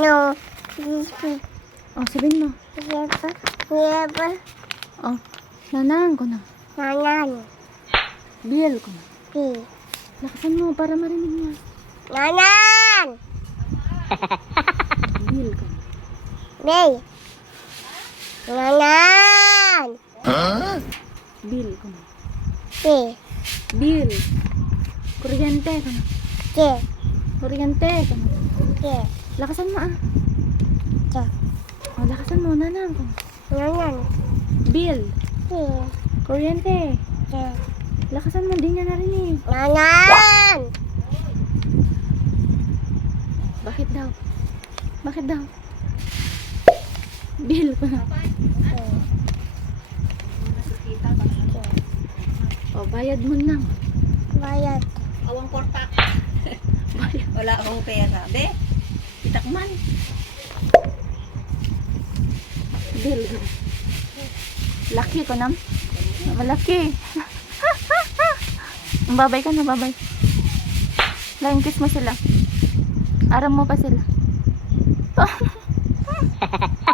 No. Oh, sabihin mo. Never. Never. Oh, nanang ko na. Nanan. Biel ko na. Pi. Lakasan mo para marinig niya. Nanan. Biel na. Bay. Nanan. Biel ko na. Pi. Bill. Kuryente ko na. Ke. Kuryente ko na. Ke. Lakasan mo ah. Ke. Oh, lakasan mo. Nanang ko na. Nanan. Bill. Pi. Kuryente. Ke. Lakasan mo. Di niya narinig. Nanan. Bakit daw? Bakit daw? Bill ko na. Oh, bayad mo lang. Bayad. Awang. Bayad. Wala akong pera. Be, itakman. Bill ko na. Laki ko nam. Malaki. babay ka na, babay. Line kiss mo sila. Aram mo pa sila.